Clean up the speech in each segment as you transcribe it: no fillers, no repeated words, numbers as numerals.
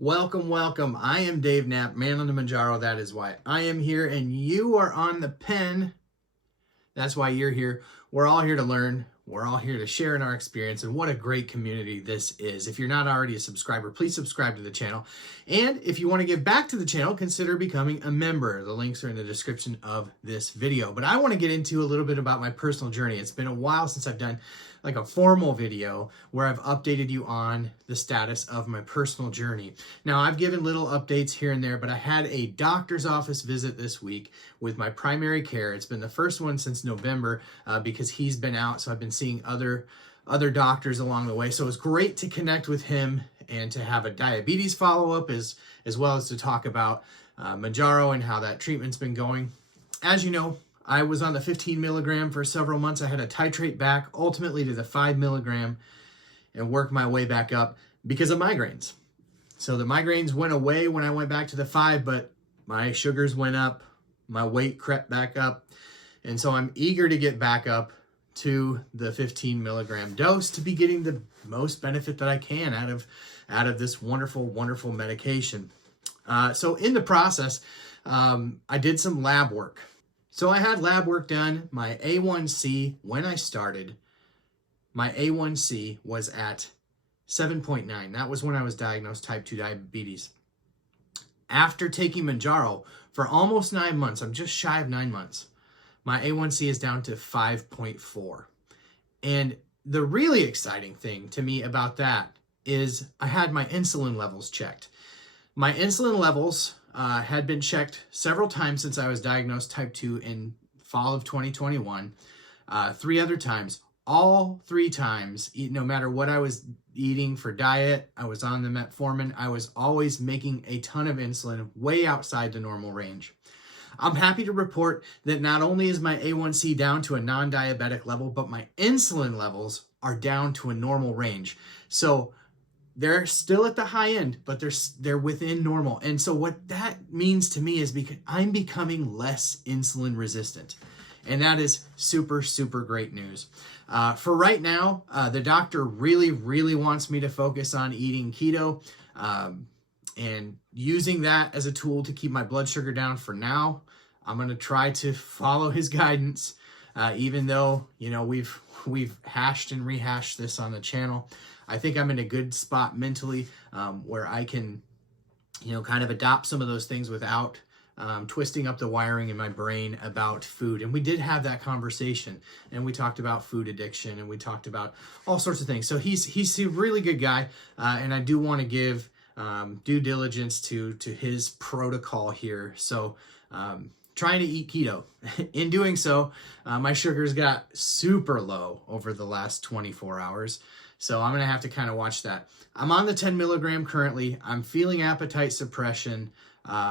Welcome, welcome. I am Dave Knapp, man on the Mounjaro. That is why I am here, and you are on the pen. That's why you're here. We're all here to learn. We're all here to share in our experience, and what a great community this is. If you're not already a subscriber, please subscribe to the channel. And if you want to give back to the channel, consider becoming a member. The links are in the description of this video. But I want to get into a little bit about my personal journey. It's been a while since I've done like a formal video where I've updated you on the status of my personal journey. Now, I've given little updates here and there, but I had a doctor's office visit this week with my primary care. It's been the first one since November because he's been out, so I've been seeing other doctors along the way. So it was great to connect with him and to have a diabetes follow-up as well as to talk about Mounjaro and how that treatment's been going. As you know, I was on the 15 milligram for several months. I had to titrate back ultimately to the 5 milligram and work my way back up because of migraines. So the migraines went away when I went back to the 5, but my sugars went up, my weight crept back up. And so I'm eager to get back up to the 15 milligram dose to be getting the most benefit that I can out of this wonderful, wonderful medication. So in the process, I did some lab work. So I had lab work done. My A1C, when I started, my A1C was at 7.9. That was when I was diagnosed type 2 diabetes. After taking Mounjaro for almost 9 months, I'm just shy of 9 months, my A1C is down to 5.4. And the really exciting thing to me about that is I had my insulin levels checked. My insulin levels had been checked several times since I was diagnosed type 2 in fall of 2021. 3 other times. All 3 times, no matter what I was eating for diet, I was on the metformin, I was always making a ton of insulin way outside the normal range. I'm happy to report that not only is my A1C down to a non-diabetic level, but my insulin levels are down to a normal range. So they're still at the high end, but they're within normal. And so what that means to me is because I'm becoming less insulin resistant. And that is super, super great news. For right now, the doctor really, really wants me to focus on eating keto and using that as a tool to keep my blood sugar down for now. I'm going to try to follow his guidance, even though, you know, we've hashed and rehashed this on the channel. I think I'm in a good spot mentally where I can, you know, kind of adopt some of those things without twisting up the wiring in my brain about food. And we did have that conversation, and we talked about food addiction, and we talked about all sorts of things. So he's a really good guy, and I do want to give due diligence to his protocol here. So trying to eat keto. In doing so, my sugars got super low over the last 24 hours. So I'm going to have to kind of watch that. I'm on the 10 milligram currently. I'm feeling appetite suppression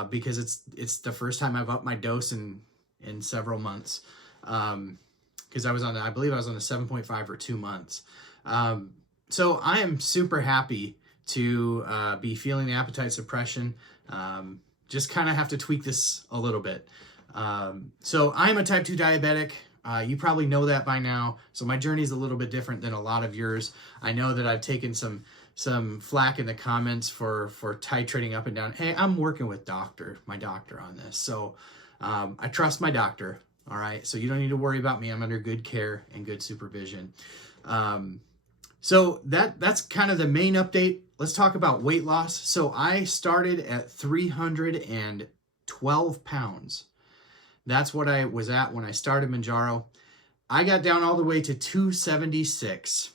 because it's the first time I've upped my dose in several months. Because I believe I was on the 7.5 for 2 months. So I am super happy to be feeling the appetite suppression. Just kind of have to tweak this a little bit. So I'm a type 2 diabetic. You probably know that by now. So my journey is a little bit different than a lot of yours. I know that I've taken some flack in the comments for titrating up and down. Hey, I'm working with my doctor on this. So I trust my doctor. All right. So you don't need to worry about me. I'm under good care and good supervision. So that's kind of the main update. Let's talk about weight loss. So I started at 312 pounds. That's what I was at when I started Mounjaro. I got down all the way to 276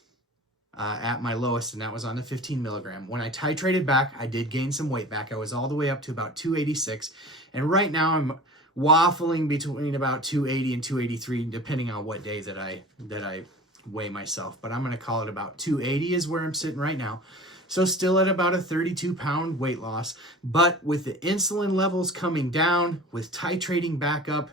at my lowest, and that was on the 15 milligram. When I titrated back, I did gain some weight back. I was all the way up to about 286, and right now I'm waffling between about 280 and 283, depending on what day that I weigh myself. But I'm going to call it about 280 is where I'm sitting right now. So still at about a 32-pound weight loss, but with the insulin levels coming down, with titrating back up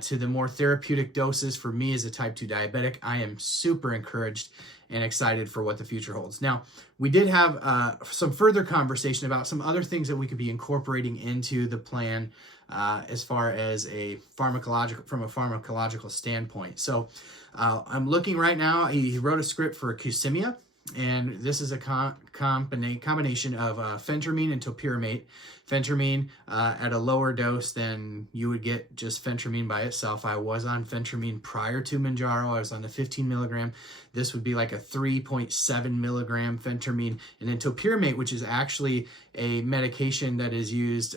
to the more therapeutic doses for me as a type 2 diabetic, I am super encouraged and excited for what the future holds. Now, we did have some further conversation about some other things that we could be incorporating into the plan as far as from a pharmacological standpoint. So I'm looking right now, he wrote a script for Cusimia. And this is a combination of phentermine and topiramate. Phentermine at a lower dose than you would get just phentermine by itself. I was on phentermine prior to Mounjaro. I was on the 15 milligram. This would be like a 3.7 milligram phentermine. And then topiramate, which is actually a medication that is used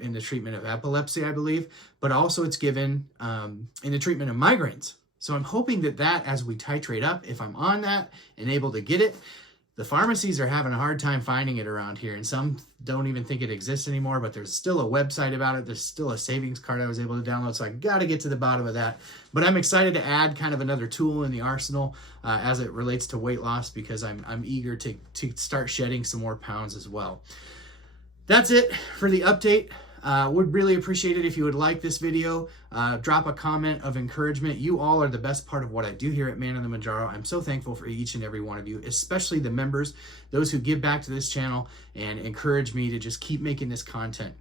in the treatment of epilepsy, I believe, but also it's given in the treatment of migraines. So I'm hoping that as we titrate up, if I'm on that and able to get it, the pharmacies are having a hard time finding it around here. And some don't even think it exists anymore, but there's still a website about it. There's still a savings card I was able to download. So I got to get to the bottom of that. But I'm excited to add kind of another tool in the arsenal as it relates to weight loss, because I'm eager to start shedding some more pounds as well. That's it for the update. Would really appreciate it if you would like this video. Drop a comment of encouragement. You all are the best part of what I do here at Man on the Mounjaro. I'm so thankful for each and every one of you, especially the members, those who give back to this channel and encourage me to just keep making this content.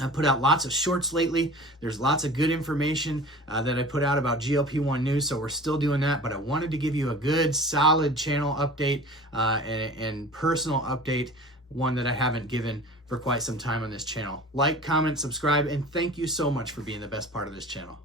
I put out lots of shorts lately. There's lots of good information that I put out about GLP-1 news, so we're still doing that, but I wanted to give you a good, solid channel update and personal update, one that I haven't given for quite some time on this channel. Like, comment, subscribe, and thank you so much for being the best part of this channel.